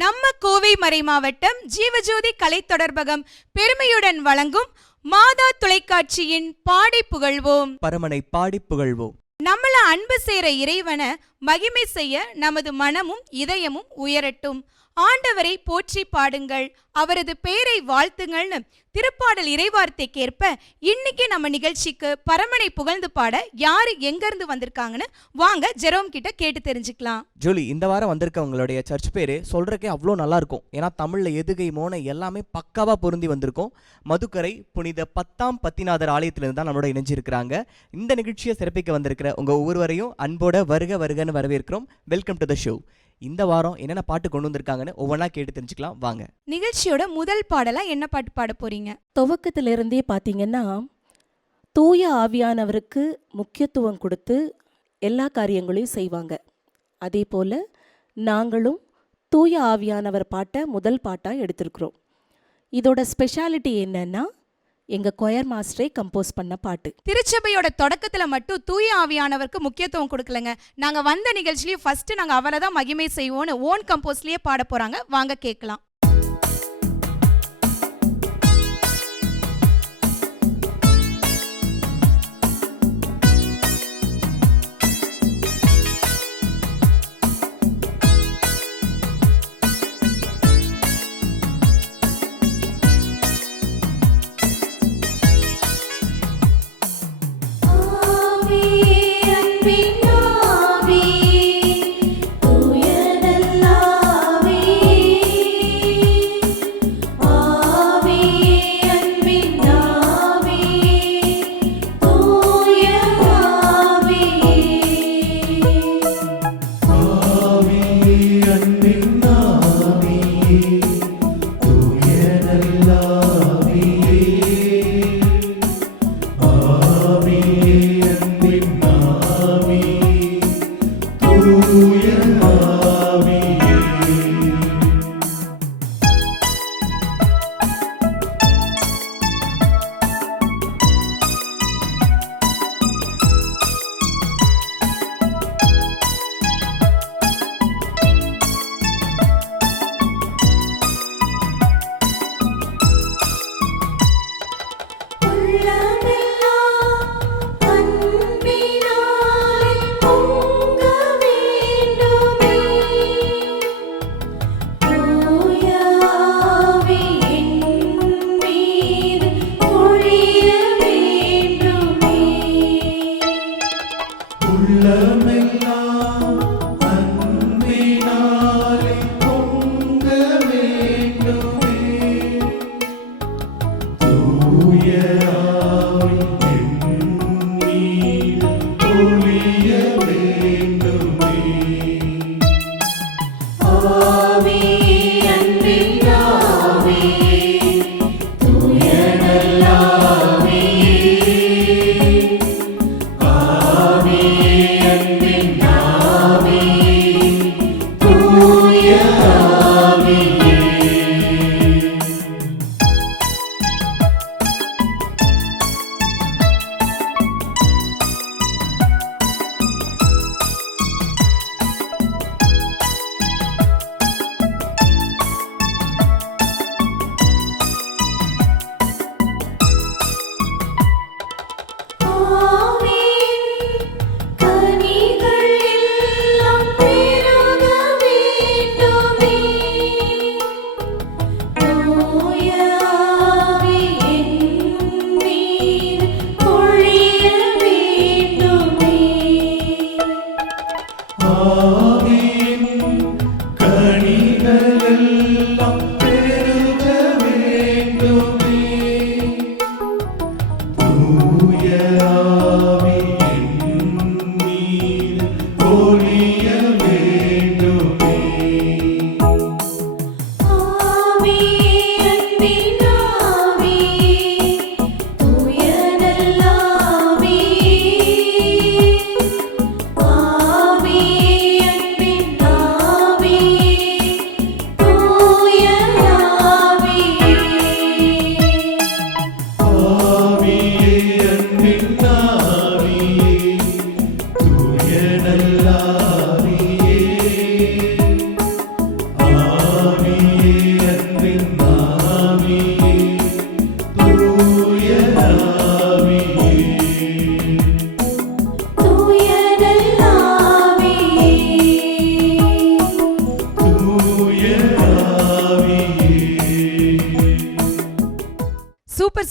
நம்ம கோவை மறை மாவட்டம் ஜீவஜோதி கலை தொடர்பகம் பெருமையுடன் வழங்கும் மாதா தொலைக்காட்சியின் பாடி புகழ்வோம். பரமனை பாடி புகழ்வோம். நம்மள அன்பு சேர இறைவனை மகிமை செய்ய நமது மனமும் இதயமும் உயரட்டும். ஆண்டவரை போற்றி பாடுங்கள், அவரது பெயரை வாழ்த்துங்கள்னு திருப்பாடல் இறைவார்த்தைக்கேற்ப இன்னைக்கு நம்ம நிகழ்ச்சிக்கு பரமனை புகழ்ந்து பாட யாரு எங்க இருந்து வந்திருக்காங்கன்னு வாங்க ஜெரோம் கிட்ட கேட்டு தெரிஞ்சுக்கலாம். ஜூலி, இந்த வாரம் வந்திருக்கவங்களுடைய சர்ச் பேரு சொல்றதுக்கே அவ்வளோ நல்லா இருக்கும். ஏன்னா தமிழ்ல எதுகை மோன எல்லாமே பக்காவா பொருந்தி வந்திருக்கும். மதுக்கரை புனித 10ஆம் பத்திநாதர் ஆலயத்திலிருந்து தான் நம்மளோட இணைஞ்சிருக்கிறாங்க. இந்த நிகழ்ச்சியை சிறப்பிக்க வந்திருக்கிற உங்க ஒவ்வொருவரையும் அன்போட வருக வருகன்னு வரவேற்கிறோம். Welcome to the show. இந்த வாரம் என்னென்ன பாட்டு கொண்டு வந்திருக்காங்கன்னு ஒவ்வொன்றா கேட்டு தெரிஞ்சுக்கலாம் வாங்க. நிகழ்ச்சியோட முதல் பாடலா என்ன பாட்டு பாட போறீங்க? துவக்கத்திலிருந்தே பார்த்தீங்கன்னா தூய ஆவியானவருக்கு முக்கியத்துவம் கொடுத்து எல்லா காரியங்களையும் செய்வாங்க. அதே போல் நாங்களும் தூய ஆவியானவர் பாட்டை முதல் பாட்டாக எடுத்திருக்கிறோம். இதோட ஸ்பெஷாலிட்டி என்னன்னா எங்கள் கொயர் மாஸ்டரே கம்போஸ் பண்ண பாட்டு. திருச்சபையோட தொடக்கத்தில் மட்டும் தூய ஆவியானவருக்கு முக்கியத்துவம் கொடுக்கலங்க. நாங்கள் வந்த நிகழ்ச்சிலேயே ஃபர்ஸ்ட் நாங்கள் அவரை தான் மகிமை செய்வோன்னு ஓன் கம்போஸ்லேயே பாட போகிறாங்க. வாங்க கேட்கலாம்.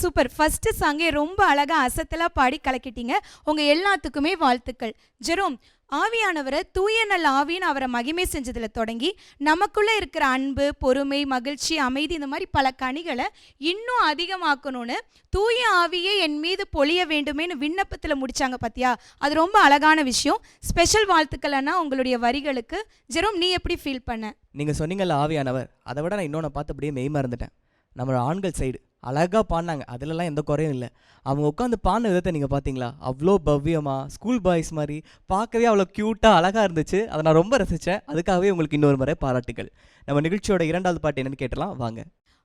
சூப்பர். ஃபர்ஸ்ட் சாங்கே ரொம்ப அழகா அசத்தலா பாடி கலக்கிட்டீங்க. உங்க எல்லாத்துக்குமே வாழ்த்துக்கள். ஜெரோம், ஆவியானவரை தூய நல்ல ஆவின்னு அவரை மகிமை செஞ்சதுல தொடங்கி நமக்குள்ள இருக்கிற அன்பு, பொறுமை, மகிழ்ச்சி, அமைதி, இந்த மாதிரி பல கனிகளை இன்னும் அதிகமாக்கணும்னு தூய ஆவியே என் மீது பொழிய வேண்டுமேன்னு விண்ணப்பத்துல முடிச்சாங்க பாத்தியா? அது ரொம்ப அழகான விஷயம். ஸ்பெஷல் வாழ்த்துக்கள்னா உங்களுடைய வரிகளுக்கு. ஜெரோம், நீ எப்படி ஃபீல் பண்ண? நீங்க சொன்னீங்கல்ல ஆவியானவர், அதை விட நான் இன்னொன்று பார்த்து அப்படியே மெய் மறந்துட்டேன். நம்ம ஆண்கள் சைடு அழகாக பாடினாங்க, அதுலலாம் எந்த குறையும் இல்லை. அவங்க உட்காந்து பாடின விதத்தை நீங்கள் பார்த்தீங்களா? அவ்வளோ பவ்யமாக ஸ்கூல் பாய்ஸ் மாதிரி பார்க்கவே அவ்வளோ க்யூட்டாக அழகாக இருந்துச்சு. அதை நான் ரொம்ப ரசித்தேன். அதுக்காகவே உங்களுக்கு இன்னொரு முறை பாராட்டுகள். நம்ம நிகழ்ச்சியோட 2வது பாட்டு என்னன்னு கேட்டலாம் வாங்க.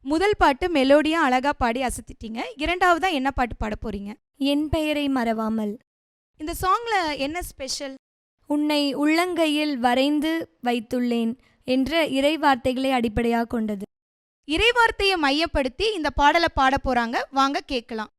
முதல் பாட்டு மெலோடியா அழகா பாடி அசத்திட்டீங்க. 2வதா என்ன பாட்டு பாட போறீங்க? என் பெயரை மறவாமல். இந்த சாங்ல என்ன ஸ்பெஷல்? உன்னை உள்ளங்கையில் வரைந்து வைத்துள்ளேன் என்ற இறை வார்த்தைகளை அடிப்படையாக கொண்டது. இறைவார்த்தையை மையப்படுத்தி இந்த பாடலை பாட போறாங்க, வாங்க கேட்கலாம்.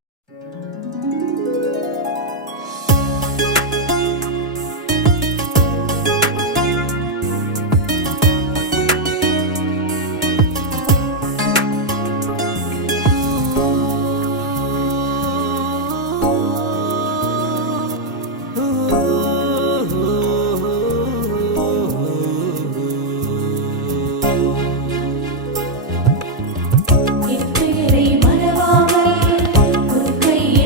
என் பெயரை மறவாமல் உன் கையில்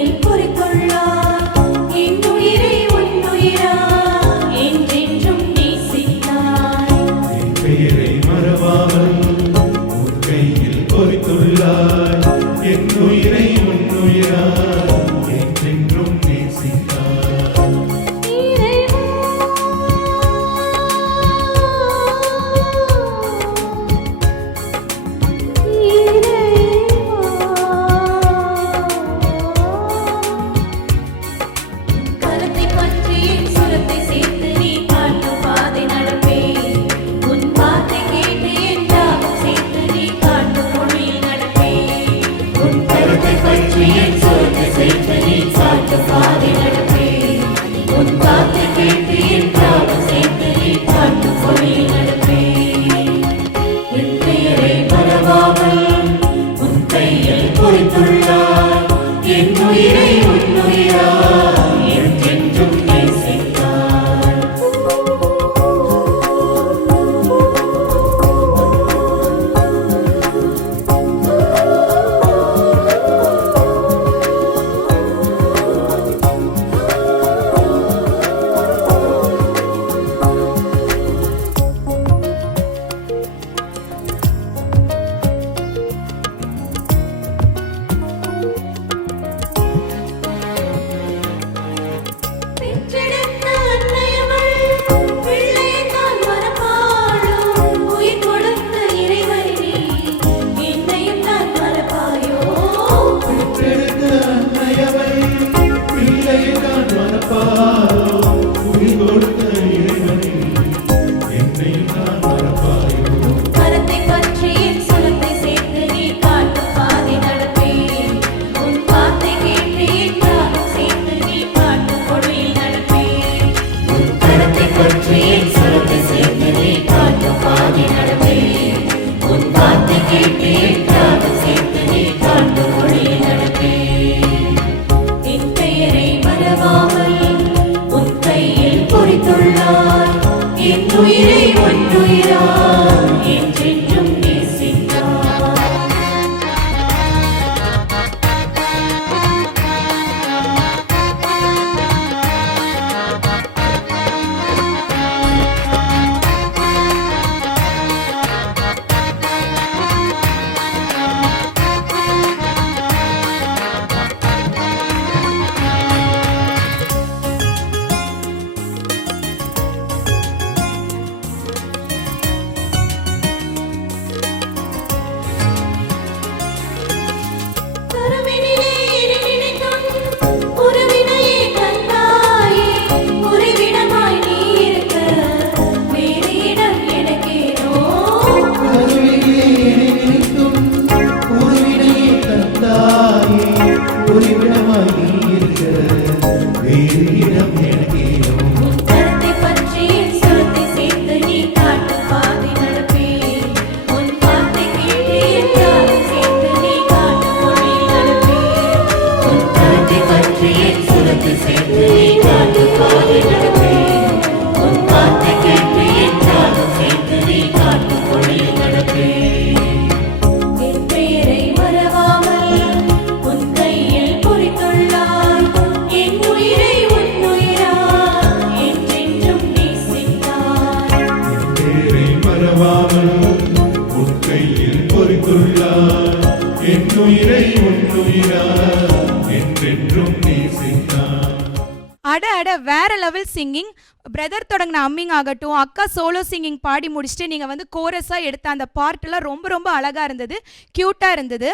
அட அட, வேற லெவல் சிங்கிங். பிரதர் தொடங்கின அம்மிங் ஆகட்டும், அக்கா சோலோ சிங்கிங் பாடி முடிச்சுட்டு நீங்கள் வந்து கோரஸாக எடுத்த அந்த பார்ட்டெல்லாம் ரொம்ப ரொம்ப அழகாக இருந்தது, க்யூட்டாக இருந்தது.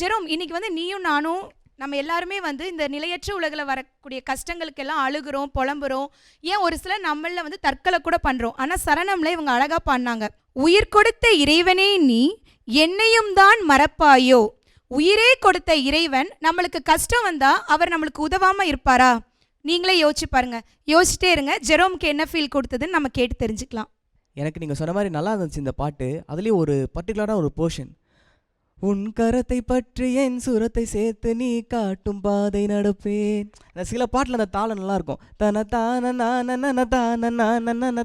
ஜெரோம், இன்னைக்கு வந்து நீயும் நானும் நம்ம எல்லாருமே வந்து இந்த நிலையற்ற உலகில் வரக்கூடிய கஷ்டங்களுக்கெல்லாம் அழுகிறோம், புலம்புறோம். ஏன் ஒரு சிலர் நம்மள வந்து தற்கொலை கூட பண்ணுறோம். ஆனால் சரணம்ல இவங்க அழகாக பாடினாங்க. உயிர் கொடுத்த இறைவனே நீ என்னையும் தான் மறப்பாயோ. உயிரே கொடுத்த இறைவன் நம்மளுக்கு கஷ்டம் வந்தால் அவர் நம்மளுக்கு உதவாமல் இருப்பாரா? நீங்களே யோசிச்சு பாருங்க, யோசிச்சிட்டே இருங்க. ஜெரோம்க்கு என்ன ஃபீல் கொடுத்ததுன்னு நம்ம கேட்டு தெரிஞ்சுக்கலாம். எனக்கு நீங்கள் சொன்ன மாதிரி நல்லா இருந்துச்சு இந்த பாட்டு. அதுலேயும் ஒரு பர்டிகுலரான ஒரு போர்ஷன், உன் கரத்தை பற்றி என் சுரத்தை சேர்த்து நீ காட்டும் பாதை நடப்பேன். அந்த சில பாட்டில் அந்த தாளம் நல்லா இருக்கும். தன தான நான தான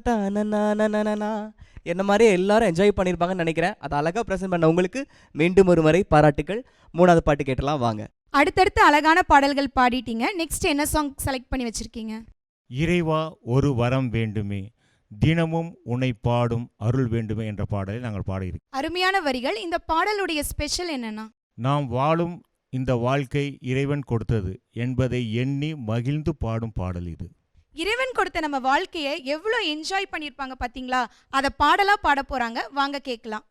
தான என்ன மாதிரியே எல்லாரும் என்ஜாய் பண்ணியிருப்பாங்கன்னு நினைக்கிறேன். அதை அழகாக ப்ரெசென்ட் பண்ண உங்களுக்கு மீண்டும் ஒரு முறை பாராட்டுக்கள். 3வது பாட்டு கேட்டலாம் வாங்க. அடுத்தடுத்து அழகான பாடல்கள் பாடிட்டீங்க. நெக்ஸ்ட் என்ன சாங் செலக்ட் பண்ணி வச்சிருக்கீங்க? இறைவா ஒரு வரம் வேண்டுமே, தினமும் உன்னை பாடும் அருள் வேண்டுமே என்ற பாடலை நாங்கள் பாடியிருக்கிறோம். அருமையான வரிகள். இந்த பாடலுடைய ஸ்பெஷல் என்னன்னா, நாம் வாழும் இந்த வாழ்க்கை இறைவன் கொடுத்தது என்பதை எண்ணி மகிழ்ந்து பாடும் பாடல் இது. இறைவன் கொடுத்த நம்ம வாழ்க்கையை எவ்வளோ என்ஜாய் பண்ணியிருப்பாங்க பார்த்தீங்களா? அதை பாடலா பாட போறாங்க, வாங்க கேட்கலாம்.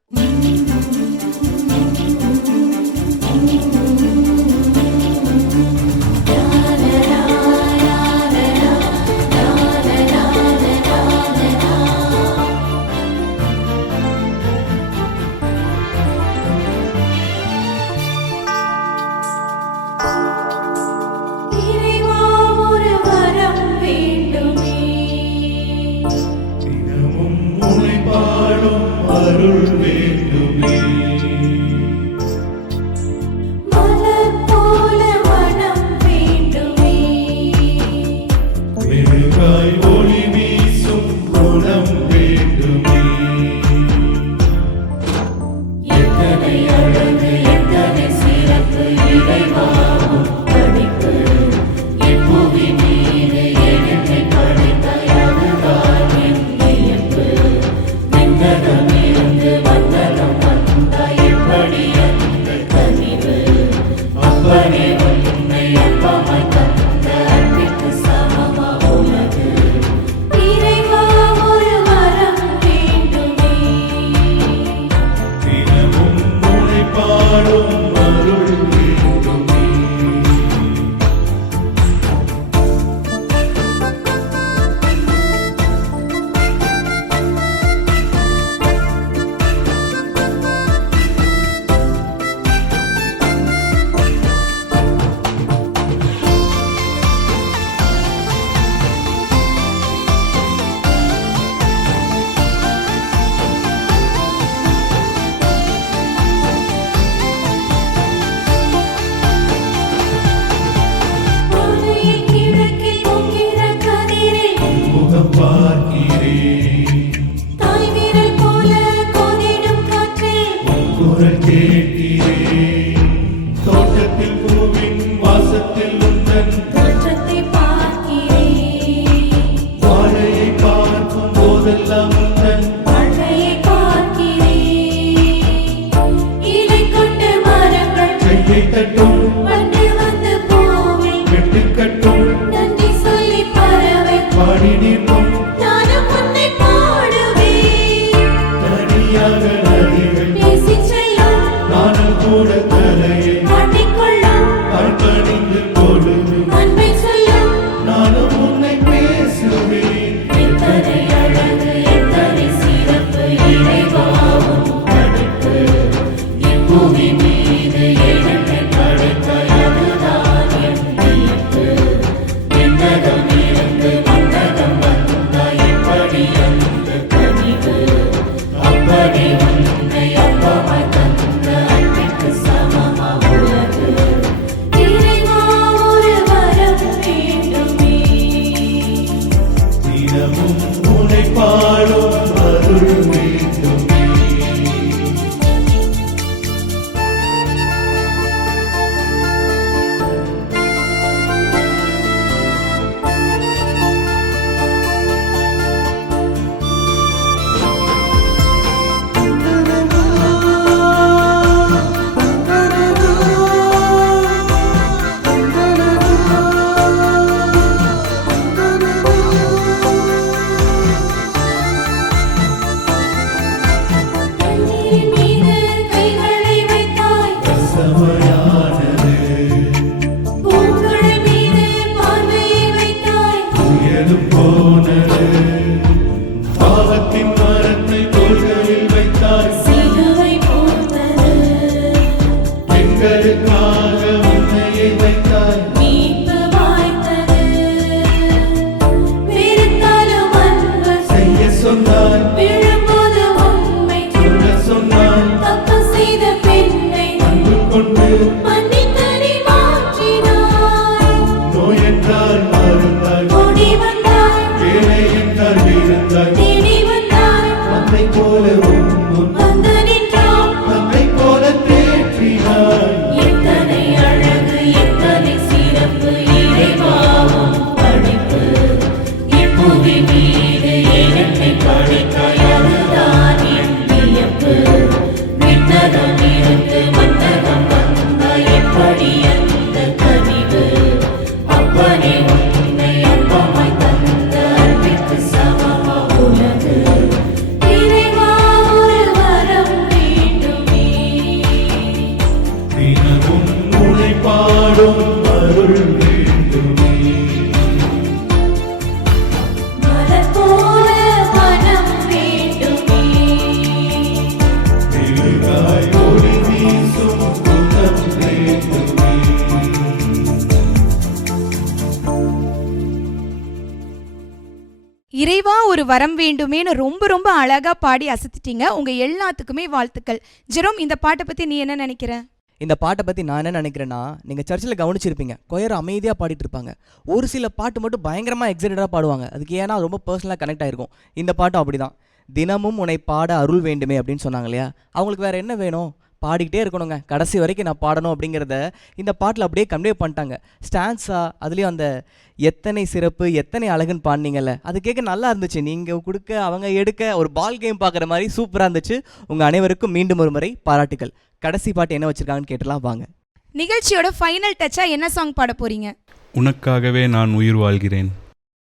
என்றால் மருந்தாய் ஓடி வந்தாய் ஏழை என்றால் விருந்தாய் தேடி வந்தாய் தன்னை போல உன் வந்து நின்றோம் தன்னை போல தேற்றினாய் எத்தனை அழகு எத்தனை சிறப்பு இறைவாவும் படைப்பு இப்புவி மீது என்னை படைத்தாய் அதுதான் என் வியப்பு விண்ணகம் இருந்து மன்னகம் வந்தாய் எப்படி அந்த கனிவு அப்பனே உன்னை அப்பமாய் தந்த அன்பிற்கு சமமா உலகு இறைவா ஒரு வரம் வேண்டுமே தினமும் உனை பாடும் அருள் வேண்டுமே மலர் போல மனம் வேண்டுமே திருகாய் ஒளி வீசும் குணம் வேண்டுமே இறைவா ஒரு வரம் வேண்டுமேன்னு ரொம்ப ரொம்ப அழகா பாடி அசத்திட்டீங்க. உங்க எல்லாத்துக்குமே வாழ்த்துக்கள். ஜெரோம், இந்த பாட்டை பத்தி நீ என்ன நினைக்கிற? இந்த பாட்டை பற்றி நான் என்ன நினைக்கிறேன்னா, நீங்கள் சர்ச்சில் கவனிச்சிருப்பீங்க, கொயர் அமைதியாக பாடிட்டு இருப்பாங்க. ஒரு சில பாட்டு மட்டும் பயங்கரமாக எக்ஸைட்டடாக பாடுவாங்க. அதுக்கு ஏன்னா ரொம்ப பர்சனலாக கனெக்ட் ஆகிருக்கும். இந்த பாட்டும் அப்படி தான். தினமும் உன்னை பாட அருள் வேண்டுமே அப்படின்னு சொன்னாங்க இல்லையா? அவங்களுக்கு வேறு என்ன வேணும்? பாடிக்கிட்டே இருக்கணுங்க, கடைசி வரைக்கும் நான் பாடணும் அப்படிங்கிறத இந்த பாட்டில் அப்படியே கன்வே பண்ணிட்டாங்க. ஸ்டான்ஸா அதுலேயும் அந்த எத்தனை சிறப்பு எத்தனை அழகுன்னு பாடினீங்கல்ல, அது கேட்க நல்லா இருந்துச்சு. நீங்கள் கொடுக்க அவங்க எடுக்க ஒரு பால் கேம் பார்க்குற மாதிரி சூப்பராக இருந்துச்சு. உங்கள் அனைவருக்கும் மீண்டும் ஒரு முறை பாராட்டுகள். கடைசி பாட்டு என்ன வச்சுருக்காங்கன்னு கேட்டலாம் வாங்க. நிகழ்ச்சியோட ஃபைனல் டச்சா என்ன சாங் பாட போறீங்க? உனக்காகவே நான் உயிர் வாழ்கிறேன்.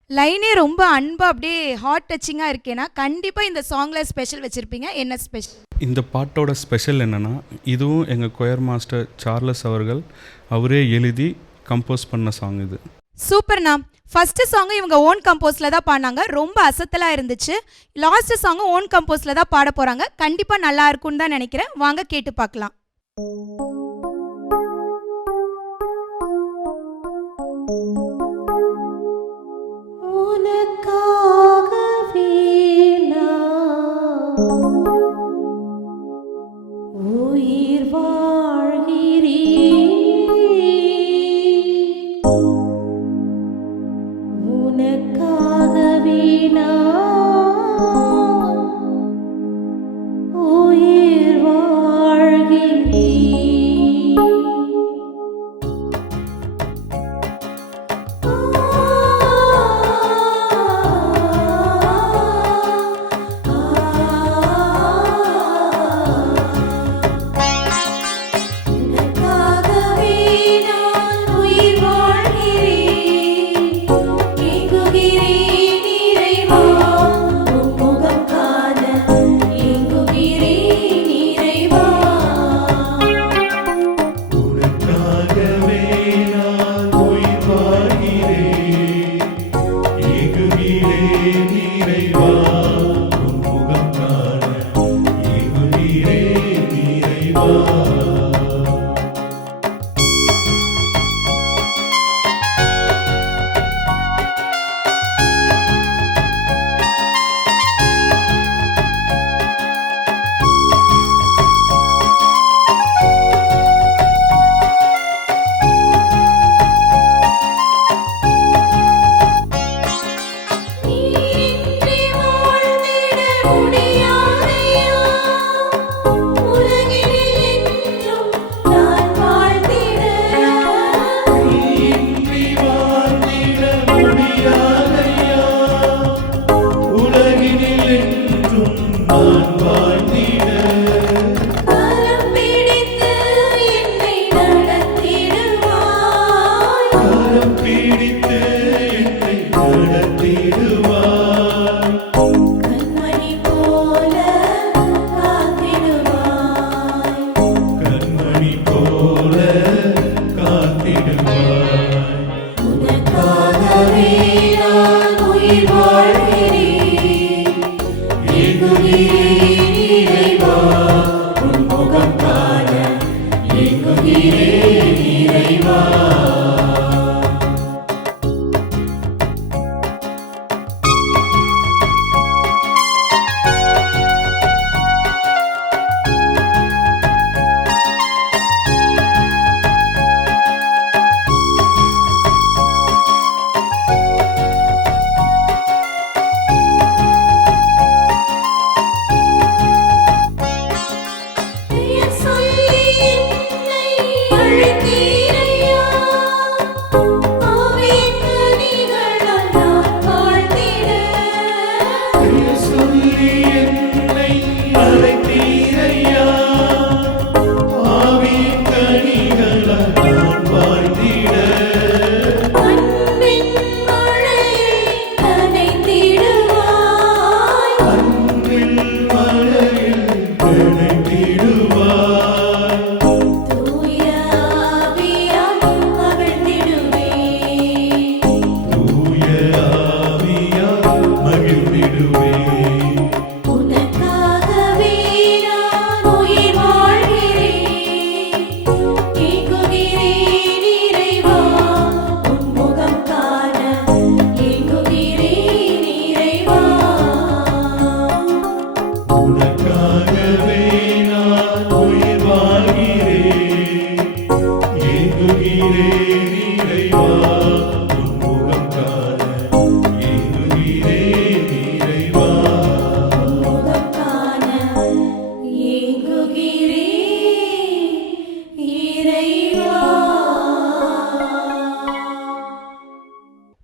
லைனே ரொம்ப அன்பா அப்படியே ஹார்ட் டச்சிங்காக இருக்கேன்னா கண்டிப்பாக இந்த சாங்கில் ஸ்பெஷல் வச்சுருப்பீங்க. என்ன ஸ்பெஷல்? இந்த பாட்டோட ஸ்பெஷல் என்னென்னா, இதுவும் எங்கள் கொயர் மாஸ்டர் சார்லஸ் அவர்கள் அவரே எழுதி கம்போஸ் பண்ண சாங் இது. சூப்பர்ண்ணா. ஃபஸ்ட்டு சாங்கும் இவங்க ஓன் கம்போஸில் தான் பாடினாங்க, ரொம்ப அசத்தலாக இருந்துச்சு. லாஸ்ட்டு சாங்கும் ஓன் கம்போஸில் தான் பாட போகிறாங்க. கண்டிப்பாக நல்லா இருக்கும்னு தான் நினைக்கிறேன். வாங்க கேட்டு பார்க்கலாம். உனக்காகவே நான் உயிர் வாழ்கிறேன். உனக்காகவே நான் உயிர் வாழ்கிறேன். ஆ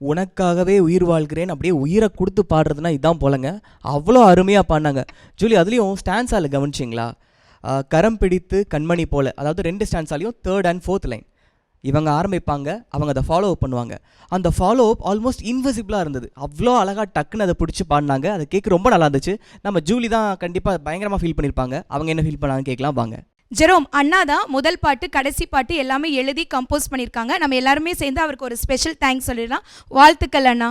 உனக்காகவே உயிர் வாழ்கிறேன் அப்படியே உயிரை கொடுத்து பாடுறதுனா இதான் போலங்க. அவ்வளோ அருமையாக பாடினாங்க. ஜூலி, அதுலேயும் ஸ்டான்ஸாவில் கவனிச்சிங்களா? கரம் பிடித்து கண்மணி போல, அதாவது 2 ஸ்டான்ஸாலையும் 3rd and 4th லைன் இவங்க ஆரம்பிப்பாங்க, அவங்க அதை ஃபாலோ அப் பண்ணுவாங்க. அந்த ஃபாலோ அப் ஆல்மோஸ்ட் இன்விசிபிளாக இருந்தது. அவ்வளோ அழகாக டக்குன்னு அதை பிடிச்சி பாடினாங்க. அதை கேட்க ரொம்ப நல்லா இருந்துச்சு. நம்ம ஜூலி தான் கண்டிப்பாக பயங்கரமாக ஃபீல் பண்ணியிருப்பாங்க. அவங்க என்ன ஃபீல் பண்ணாங்க கேட்கலாம் வாங்க. ஜெரோம் அண்ணா தான் முதல் பாட்டு கடைசி பாட்டு எல்லாமே எழுதி கம்போஸ் பண்ணியிருக்காங்க. நம்ம எல்லாருமே சேர்ந்து அவருக்கு ஒரு ஸ்பெஷல் தேங்க்ஸ் சொல்லிடலாம். வாழ்த்துக்கள் அண்ணா,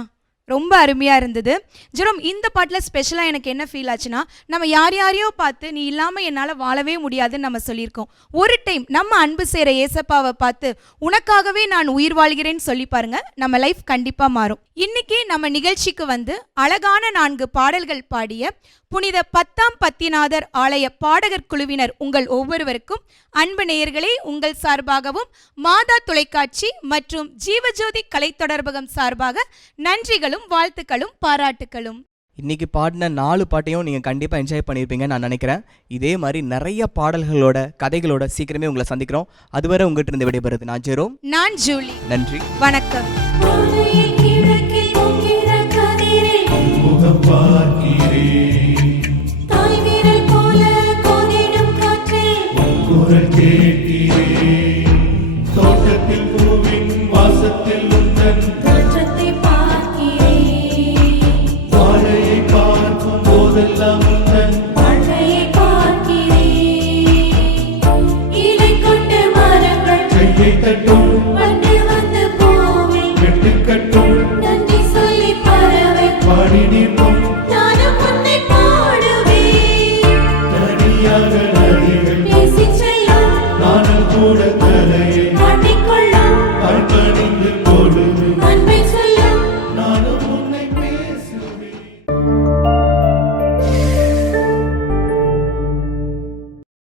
ரொம்ப அருமையாக இருந்தது. ஜெரோம், இந்த பாட்டில் ஸ்பெஷலாக எனக்கு என்ன ஃபீல் ஆச்சுன்னா, நம்ம யாரையோ பார்த்து நீ இல்லாமல் என்னால் வாழவே முடியாதுன்னு நம்ம சொல்லியிருக்கோம். ஒரு டைம் நம்ம அன்பு சேர ஏசப்பாவை பார்த்து உனக்காகவே நான் உயிர் வாழ்கிறேன்னு சொல்லி பாருங்க, நம்ம லைஃப் கண்டிப்பாக மாறும். இன்னைக்கு நம்ம நிகழ்ச்சிக்கு வந்து அழகான 4 பாடல்கள் பாடிய புனித 10ஆம் பத்திநாதர் ஆலய பாடகர் குழுவினர் உங்கள் ஒவ்வொருவருக்கும் அன்பு நேயர்களே உங்கள் சார்பாகவும் மாதா தொலைக்காட்சி மற்றும் ஜீவஜோதி கலை தொடர்பகம் சார்பாக நன்றிகளும் வாழ்த்துக்களும் பாராட்டுக்களும். இன்றைக்கி பாடின 4 பாட்டையும் நீங்கள் கண்டிப்பாக என்ஜாய் பண்ணியிருப்பீங்கன்னு நான் நினைக்கிறேன். இதே மாதிரி நிறைய பாடல்களோட கதைகளோட சீக்கிரமே உங்களை சந்திக்கிறோம். அதுவரை உங்கள்கிட்ட இருந்து விடைபெறுது நான் ஜெரோம். நான் ஜூலி. நன்றி, வணக்கம்.